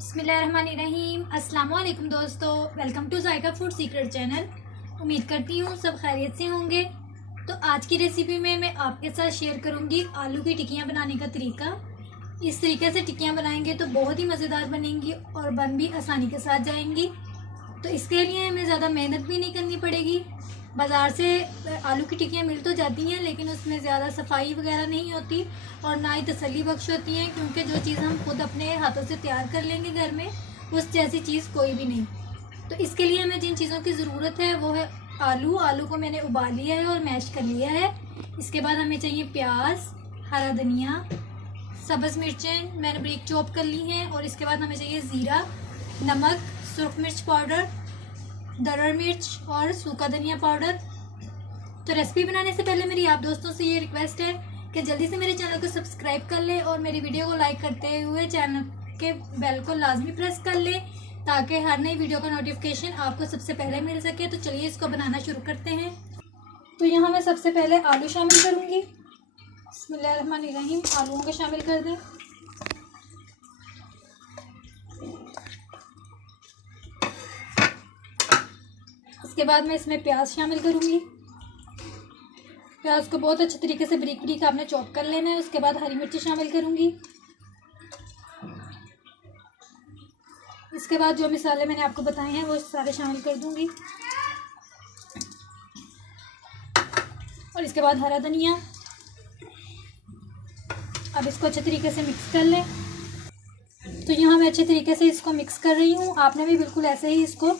बिस्मिल्लाहिर्रहमानिर्रहीम। अस्सलाम वालेकुम दोस्तों, welcome to Zaika food secret channel. उम्मीद करती हूँ सब खैरियत से होंगे। तो आज की रेसिपी में मैं आपके साथ शेयर करूँगी आलू की टिक्कियाँ बनाने का तरीका। इस तरीके से टिक्कियाँ बनाएंगे तो बहुत ही मज़ेदार बनेंगी और बन भी आसानी के साथ जाएंगी। तो इसके लिए हमें ज़्यादा मेहनत भी नहीं करनी पड़ेगी। बाज़ार से आलू की टिक्कियाँ मिल तो जाती हैं, लेकिन उसमें ज़्यादा सफाई वगैरह नहीं होती और ना ही तसल्ली बख्श होती हैं, क्योंकि जो चीज़ हम खुद अपने हाथों से तैयार कर लेंगे घर में, उस जैसी चीज़ कोई भी नहीं। तो इसके लिए हमें जिन चीज़ों की ज़रूरत है वो है आलू को मैंने उबाल लिया है और मैश कर लिया है। इसके बाद हमें चाहिए प्याज, हरा धनिया, सब्ज़ मिर्चें मैंने बारीक चॉप कर ली हैं, और इसके बाद हमें चाहिए ज़ीरा, नमक, सुरख मिर्च पाउडर, दरड़ मिर्च और सूखा धनिया पाउडर। तो रेसिपी बनाने से पहले मेरी आप दोस्तों से ये रिक्वेस्ट है कि जल्दी से मेरे चैनल को सब्सक्राइब कर लें और मेरी वीडियो को लाइक करते हुए चैनल के बेल को लाजमी प्रेस कर लें, ताकि हर नई वीडियो का नोटिफिकेशन आपको सबसे पहले मिल सके। तो चलिए इसको बनाना शुरू करते हैं। तो यहाँ मैं सबसे पहले आलू शामिल करूँगी। बिस्मिल्लाहिर्रहमानिर्रहीम। आलूओं को शामिल कर दें। इसके बाद मैं इसमें प्याज शामिल करूँगी। प्याज को बहुत अच्छे तरीके से बारीक बारीक आपने चॉप कर लेना है। उसके बाद हरी मिर्ची शामिल करूँगी। इसके बाद जो मसाले मैंने आपको बताए हैं वो सारे शामिल कर दूँगी, और इसके बाद हरा धनिया। अब इसको अच्छे तरीके से मिक्स कर लें। तो यहाँ मैं अच्छे तरीके से इसको मिक्स कर रही हूँ। आपने भी बिल्कुल ऐसे ही इसको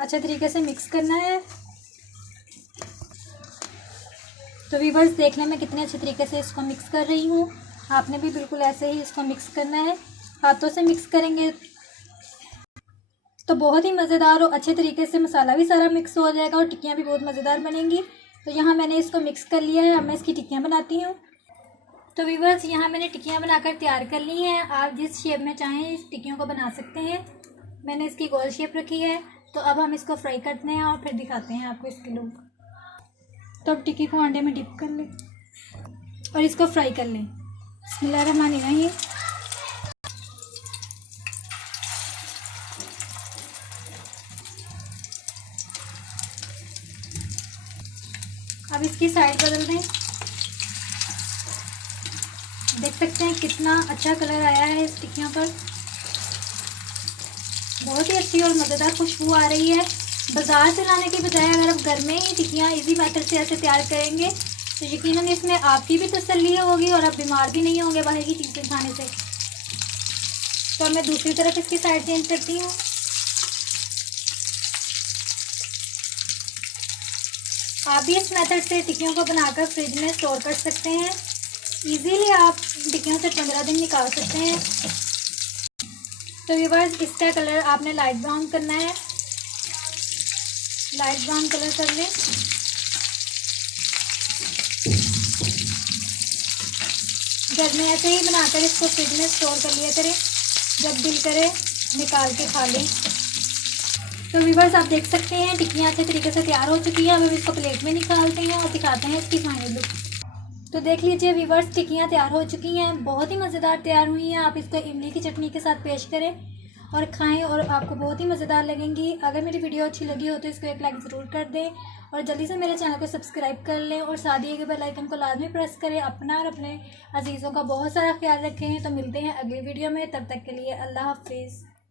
अच्छे तरीके से मिक्स करना है। तो व्यूअर्स, देख लें मैं कितने अच्छे तरीके से इसको मिक्स कर रही हूँ। आपने भी बिल्कुल ऐसे ही इसको मिक्स करना है। हाथों से मिक्स करेंगे तो बहुत ही मज़ेदार और अच्छे तरीके से मसाला भी सारा मिक्स हो जाएगा और टिक्कियाँ भी बहुत मज़ेदार बनेंगी। तो यहाँ मैंने इसको मिक्स कर लिया है। अब मैं इसकी टिक्कियाँ बनाती हूँ। तो व्यूअर्स, यहाँ मैंने टिक्कियाँ बनाकर तैयार कर ली हैं। आप जिस शेप में चाहें इस टिक्कियों को बना सकते हैं। मैंने इसकी गोल शेप रखी है। तो अब हम इसको फ्राई करते हैं और फिर दिखाते हैं आपको इसके लुक। तो अब टिक्की को अंडे में डिप कर लें और इसको फ्राई कर लें। बिस्मिल्लाहिर्रहमानिर्रहीम। अब इसकी साइड बदल दें। देख सकते हैं कितना अच्छा कलर आया है इस टिक्कियों पर। बहुत ही अच्छी और मज़ेदार खुशबू आ रही है। बाज़ार से लाने के बजाय अगर आप घर में ही टिक्कियाँ इजी मेथड से ऐसे तैयार करेंगे तो यकीनन इसमें आपकी भी तसल्ली होगी और आप बीमार भी नहीं होंगे बाहर की चीज़ें खाने से। तो मैं दूसरी तरफ इसकी साइड चेंज करती हूँ। आप भी इस मेथड से टिक्कियों को बनाकर फ्रिज में स्टोर कर सकते हैं। इजीली आप टिक्कियों से 15 दिन निकाल सकते हैं। तो व्यूअर्स, इसका कलर आपने लाइट ब्राउन करना है। लाइट ब्राउन कलर कर लें। घर में ऐसे ही बनाकर इसको फ्रिज में स्टोर कर लिया करें, जब दिल करे निकाल के खा लें। तो व्यूअर्स, आप देख सकते हैं टिक्कियाँ अच्छे तरीके से तैयार हो चुकी हैं। अब हम इसको प्लेट में निकालते हैं और दिखाते हैं इसकी फाइनल लुक। तो देख लीजिए व्यूअर्स, टिक्कियाँ तैयार हो चुकी हैं। बहुत ही मज़ेदार तैयार हुई हैं। आप इसको इमली की चटनी के साथ पेश करें और खाएं और आपको बहुत ही मज़ेदार लगेंगी। अगर मेरी वीडियो अच्छी लगी हो तो इसको एक लाइक ज़रूर कर दें और जल्दी से मेरे चैनल को सब्सक्राइब कर लें और साथ ही बेल आइकन को लाजमी प्रेस करें। अपना और अपने अजीज़ों का बहुत सारा ख्याल रखें। तो मिलते हैं अगली वीडियो में। तब तक के लिए अल्लाह हाफिज़।